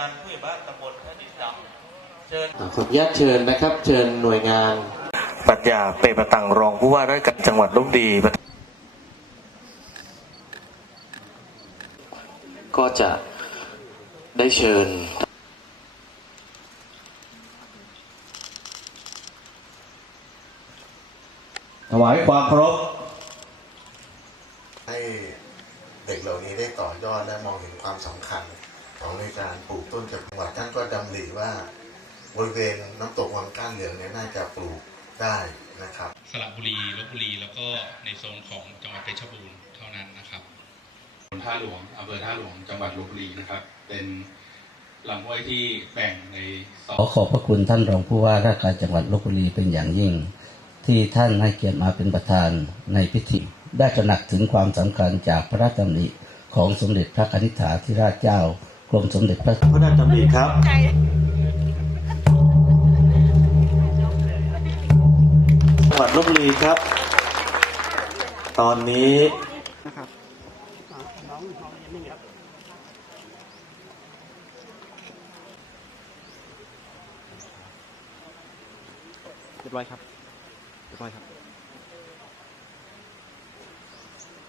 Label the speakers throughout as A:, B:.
A: นันท์ผู้ใหญ่บ้านตำบลท่าดินดำเชิญ
B: ขออนุญาตเชิญนะครับ เชิญหน่วยงาน
A: ปรัชญาเปรมตังรองผู้ว่าราชการจังหวัดลบบุรี
B: ก็จะได้เชิญ
C: ถวายความเคารพ
D: ให้เด็กเหล่านี้ได้ต่อยอดและมองเห็นความสำคัญ ของในการปลูกต้นจากจังหวัดท่านก็ดำริว่าบริเวณน้ำตกวังก้านเหลืองเนี่ยน่าจะปลูกได้นะครับ
E: สระบุรีลบบุรีแล้วก็ในโซนของจังหวัดเพชรบูรณ์เท่านั้นนะครับท่าหลวงอำเภอท่าหลวงจังหวัดลบบุรีนะครับ เป็นลำห้วยที่แบ่งในสอ
F: ของขอบพระคุณท่านรองผู้ว่าราชการจังหวัดลบบุรีเป็นอย่างยิ่ง ที่ท่านให้เกียรติมาเป็นประธานในพิธี ได้ตระหนักถึงความสำคัญจากพระราชดำริของสมเด็จพระคณิษฐาธิราชเจ้า กรมสมเด็จพระ
B: พระราชดำริครับ จังหวัดลบบุรีครับ ตอนนี้
G: เรียบร้อยครับเรียบร้อยครับ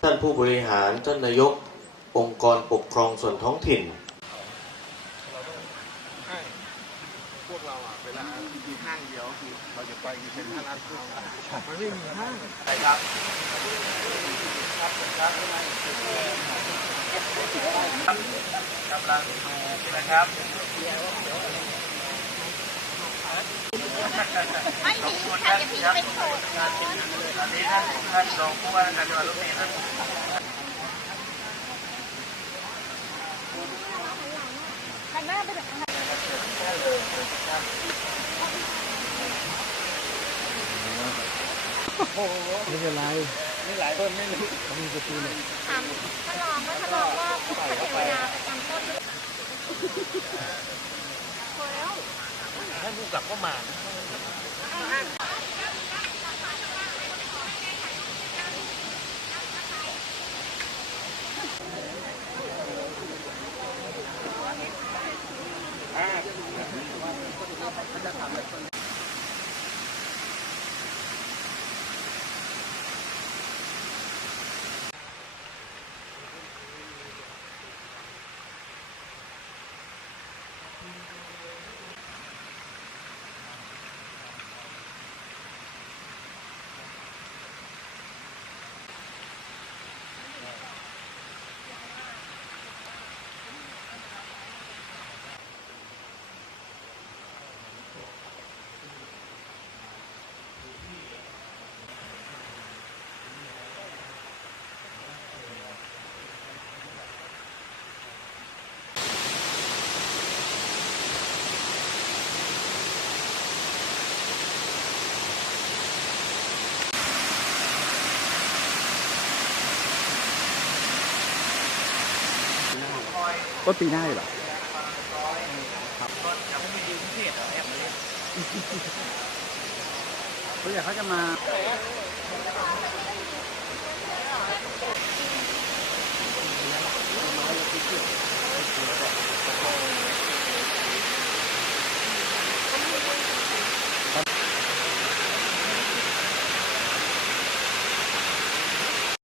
B: ท่านผู้บริหาร ท่านนายก องค์กรปกครองส่วนท้องถิ่น
D: พวกเราอะเวลามีห้างเดียวคือ เราจะไปเซ็นทรัลลาดพร้ามันไม่มีห้าง
A: กำลังดูนะครับ
H: ไม่มีใครจะพี่เป็นโสด
A: ตอนนี้ท่านท่านรองผู้ว่าการจังหวัดลบบุรีท่าน
H: หันหน้าไปแบบ
G: ไม่เป็นไรไม่หลายคนไม่รู้มีประตูเลย
H: ถามท่านรองว่าท่านรองว่าปกติเวลาประจำต้นพอแล้ว
A: ท่านผู้กลับก็มา
G: ต้นปีหน้าเลยเหรอครับก็
A: ยังไม่มีดีพิเศษเห
G: ร
A: อแอบมาเล่นเขา
G: เขาจะมา